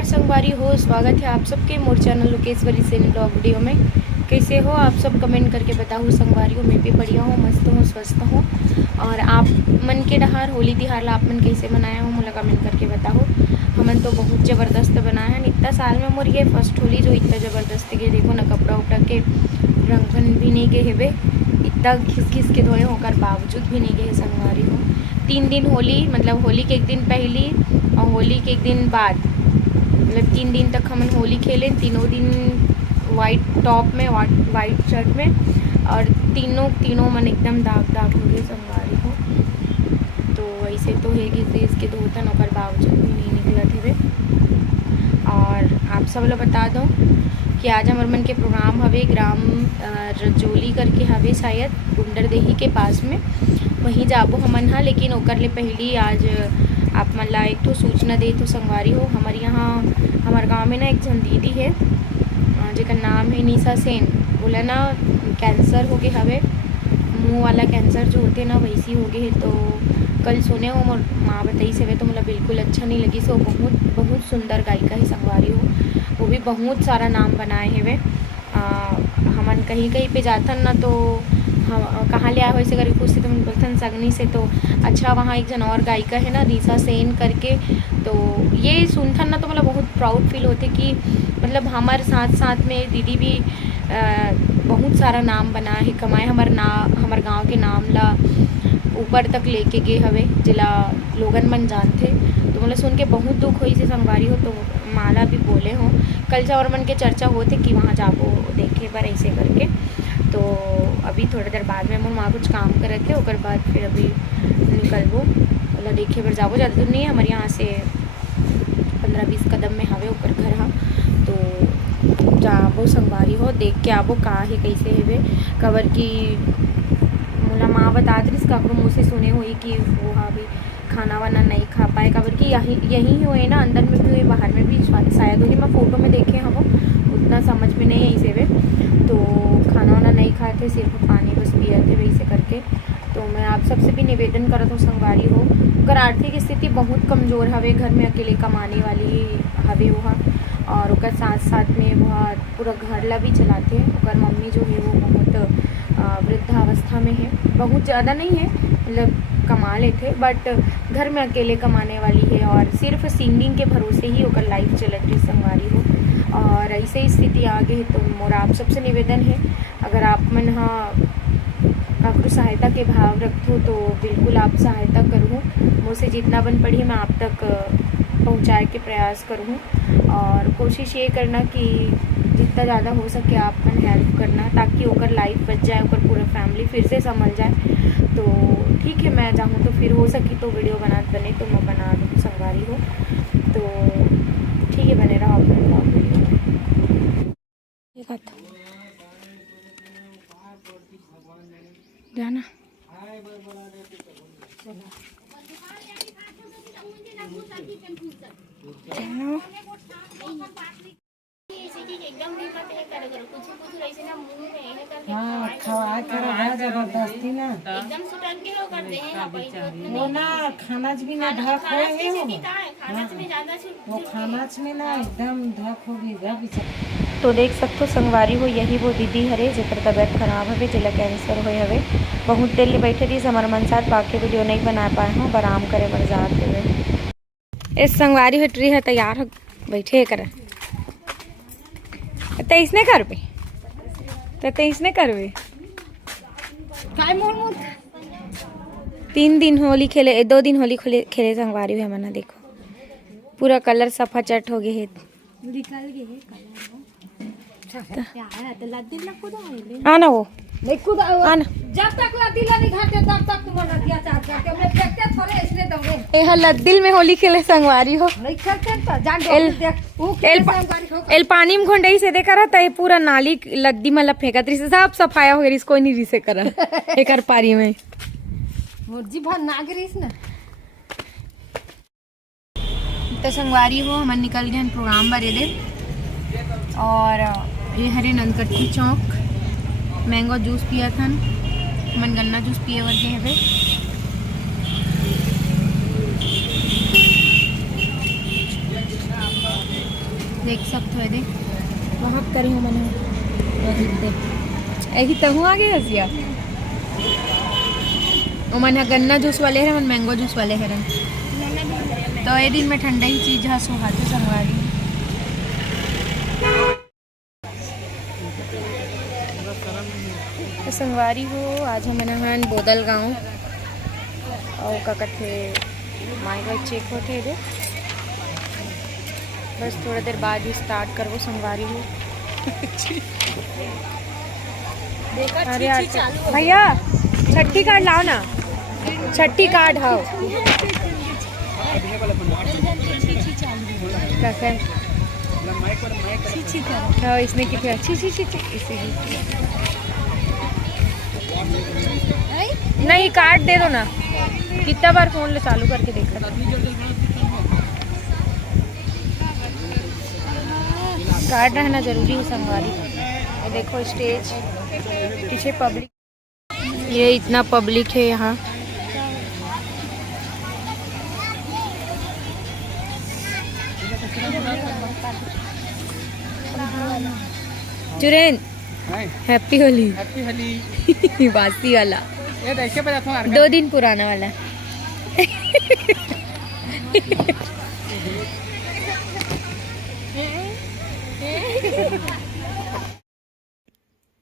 नमस्कार संगवारी हो, स्वागत है आप सबके मोर channel Lokeshwari Sen blog video में। कैसे हो आप सब कमेंट करके बताओ संगवारी हो। मैं भी बढ़िया हूँ, मस्त हूँ, स्वस्थ हूँ। और आप मन के डहार होली तिहार ला आप मन कैसे मनाया हो मोला कमेंट करके बताओ। हमन तो बहुत ज़बरदस्त बनाया है। इतना साल में मोर ये फर्स्ट होली जो इतना ज़बरदस्त के देखो ना, कपड़ा उपड़ा के रंगन भी नहीं गए हेबे, इतना घिस घिस के धोए होकर बावजूद भी नहीं गए संगवारी हो। 3 दिन होली, मतलब होली के एक दिन पहली और होली के एक दिन बाद, मतलब 3 दिन तक हमन होली खेले। तीनों दिन वाइट टॉप में, वाइट शर्ट में, और तीनों मन एकदम दाग दाग हो गए संगवारी हो। तो ऐसे तो है कि इसके धोतन और बावजूद भी नहीं निकलत हवे। और आप सब लोग बता दो कि आज हमारे मन के प्रोग्राम हवे ग्राम रजोली करके हवे, शायद गुंडरदेही के पास में, वहीं जाबो हमन हा। लेकिन ओकर ले पहली आज आप मन ला एक तो सूचना दे तो संगवारी हो। हमारे यहाँ हमारे गांव में ना एक जन दीदी है जिसका नाम है निशा सेन। बोला ना कैंसर हो गए हवे, मुंह वाला कैंसर जो होते ना वैसी हो गए है। तो कल सुने हो मोर माँ बताई से तो मतलब बिल्कुल अच्छा नहीं लगी से। वो बहुत बहुत सुंदर गायिका है संगवारी हो, वो भी बहुत सारा नाम बनाए है वे। हमन कहीं कहीं पे जाथन ना तो हम कहाँ ले आए वैसे करके पूछते तो हम बोलथन सगनी से। तो अच्छा वहाँ एक जन और गायिका है ना निशा सेन करके, तो ये सुनथन ना तो मतलब बहुत प्राउड फील होते कि मतलब हमारे साथ साथ में दीदी भी बहुत सारा नाम बना है, कमाए हमार गांव के नाम ला ऊपर तक लेके गए हवे, जिला लोगन मन जानते। तो मतलब सुन के बहुत दुख हुई से संगवारी हो। तो माला भी बोले हो कल चावर मन के चर्चा होते कि वहाँ जाबो देखे पर ऐसे करके। तो अभी थोड़ी देर बाद में मोर माँ कुछ काम करे थे, और बाद फिर अभी निकलबो मतलब देखे पर जाबो। ज़्यादा दूर नहीं है, हमारे यहाँ से 15-20 कदम में हवे ओकर घर हा। तो जाबो संगवारी हो, देख के आबो का है कैसे हेवे। कबर की मोला माँ बता दिस काकरो मुँह से सुने हुई कि वो हाँ भी खाना वाना नहीं खा पाए, कबर की यहीं हुए ना, अंदर में भी हुए बाहर में भी शायद हुई। मैं फ़ोटो में देखे हम, उतना समझ में नहीं आई से वे। तो खाना वाना नहीं खाए थे, सिर्फ पानी बस पिए थे वैसे करके। तो मैं आप सबसे भी निवेदन करत हूँ संगवारी हो, अगर आर्थिक स्थिति बहुत कमज़ोर हवे, घर में अकेले कमाने वाली हवे वहाँ, और उसका साथ साथ में वह पूरा घर ला भी चलाते हैं। और मम्मी जो है वो बहुत वृद्धावस्था में है, बहुत ज़्यादा नहीं है मतलब कमा लेते, बट घर में अकेले कमाने वाली है और सिर्फ सिंगिंग के भरोसे ही ओकर लाइफ चलत रही संगवारी हो। और ऐसे स्थिति आगे है तो मोर आप सबसे निवेदन है, अगर आप मन हाँ काकरो सहायता के भाव रखो तो बिल्कुल आप सहायता करूँ। मुझसे जितना बन पड़ी मैं आप तक पहुँचाए के प्रयास करूँ। और कोशिश ये करना कि जितना ज़्यादा हो सके आप मन हेल्प करना, ताकि ओकर लाइफ बच जाए, ओकर पूरा फैमिली फिर से संभल जाए। तो ठीक है, मैं चाहूँ तो फिर हो सकी तो वीडियो बने तो मैं बना दूँ संगवारी हो। तो ठीक है, बने रहो अपने ब्लॉग वीडियो में। जाना हाँ खवा कर जबरदस्ती ना एकदम सुटन के हो करते हैं वो ना खाना भी ना ढक हो है वो खाना में ना एकदम ढक हो गई। तो देख सकते हो संगवारी हो, यही वो दीदी हरे जेकर तबीयत खराब हवे, जिला कैंसर होए हवे। बहुत देर ले बैठे रही हमारे मन साथ, बाकी वीडियो नहीं बना पाए हूँ, आराम करे बर जात हुए। इस संगवारी हो ट्री है तैयार हो बैठे कर तेईसने करबे तो तेईसने करबे। 3 दिन होली खेले, 2 दिन होली खेले संगवारी हुए मना। देखो पूरा कलर सफा चट हो गए है, निकल गए आना वो आना। जब तक लद्दिल नहीं घाटे तब तक तुम नदिया चाहते हो हमने फेंकते थोड़े इसने दौड़े ए लद्दिल में होली खेले संगवारी हो। नहीं खेलते तो जान देख एल पानी में घोंडई से देखा रहता है पूरा नाली लद्दी मतलब फेंका तरी से सब सफाया हो गई, इसको नहीं रिसे करा एक पारी में मुर्जी भर नागरिस ना। तो संगवारी हो हम निकल गए प्रोग्राम बरे दे, और ये हरे नंदकट्टी चौक मैंगो जूस पिया था, मन गन्ना जूस पिए वर्गे है। देख सकते हो दे वहाँ करी हूँ मैंने ऐसी तहु आ गए हसिया मन गन्ना जूस वाले हैं मन मैंगो जूस वाले हैं तो ये दिन में ठंडा ही चीज़ हाँ सुहाते संगवारी तो संगवारी हो आज हम नहान बोदल गाँव और का कथे माई का चेक होते दे बस थोड़ा देर बाद ही स्टार्ट करवो संगवारी हो अरे यार भैया छठी कार्ड लाओ ना छठी कार्ड हाओ हाँ इसने कितनी अच्छी नहीं कार्ड दे दो ना कितना बार फोन ले चालू करके देखा कार्ड रहना जरूरी है संगवारी ये देखो स्टेज पीछे पब्लिक ये इतना पब्लिक है यहाँ चुरेन हैप्पी होली बासी वाला ये देखिए बताता हूँ 2 दिन पुराना वाला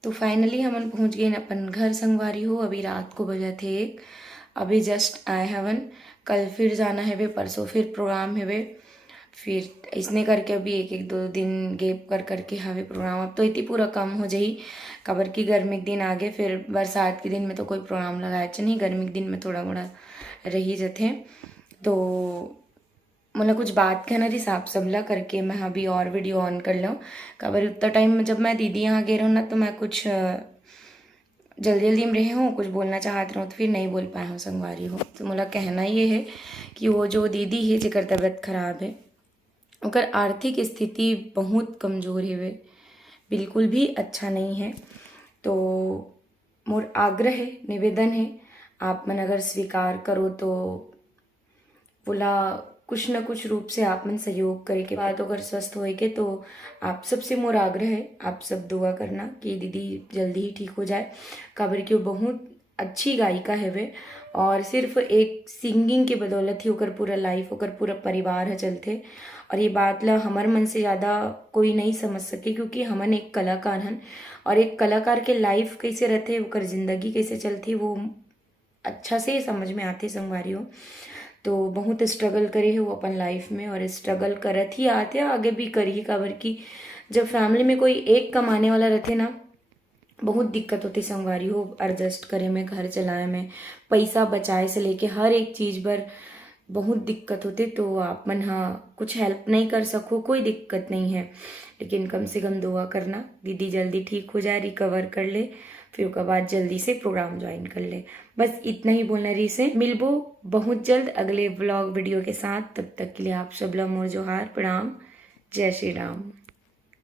तो फाइनली हम पहुंच गए अपन घर संगवारी हो अभी रात को बजा थे 1 अभी जस्ट आए हवन कल फिर जाना है वे परसों फिर प्रोग्राम है वे फिर इसने करके अभी 1-2 दिन गैप करके हवे प्रोग्राम अब तो इतनी पूरा कम हो जाही कबर की गर्मी के दिन आगे फिर बरसात के दिन में तो कोई प्रोग्राम लगाया नहीं गर्मी के दिन में थोड़ा मोड़ा रही जाते तो मैंने कुछ बात कहना थी साफ सबला करके मैं अभी और वीडियो ऑन कर लूँ कबर उतना टाइम में जब मैं दीदी यहाँ गए रहूँ ना तो मैं कुछ जल्दी में रहे हूँ कुछ बोलना चाहती रहूँ तो फिर नहीं बोल पाए हूँ संगवारी हो तो मेरा कहना ये है कि वो जो दीदी है जिकर तबीयत खराब है उनकर आर्थिक स्थिति बहुत कमज़ोर है वे बिल्कुल भी अच्छा नहीं है तो मोर आग्रह है निवेदन है आप मन अगर स्वीकार करो तो बोला कुछ न कुछ रूप से आप मन सहयोग करे के बाद अगर स्वस्थ होएगे तो आप सबसे मोर आग्रह है आप सब दुआ करना कि दीदी जल्दी ही ठीक हो जाए काबर कि वो बहुत अच्छी गायिका है वे और सिर्फ एक सिंगिंग के बदौलत ही होकर पूरा लाइफ होकर पूरा परिवार है चलते और ये बात ला हमार मन से ज़्यादा कोई नहीं समझ सके क्योंकि हमन एक कलाकार हन और एक कलाकार के लाइफ कैसे रहते ओकर जिंदगी कैसे चलती वो अच्छा से समझ में आते संगवारी हो तो बहुत स्ट्रगल करे है वो अपन लाइफ में और स्ट्रगल करत ही आते आगे भी करी काबर की जब फैमिली में कोई एक कमाने वाला रहते ना बहुत दिक्कत होती संगवारी हो एडजस्ट करे में घर चलाए में पैसा बचाए से लेके हर एक चीज़ पर बहुत दिक्कत होती तो आप मन हाँ कुछ हेल्प नहीं कर सको कोई दिक्कत नहीं है लेकिन कम से कम दुआ करना दीदी जल्दी ठीक हो जाए रिकवर कर ले फिर उसके बाद जल्दी से प्रोग्राम ज्वाइन कर ले बस इतना ही बोलना रही से मिलबो बहुत जल्द अगले व्लॉग वीडियो के साथ तब तक के लिए आप सब ला मोर जोहार प्रणाम जय श्री राम।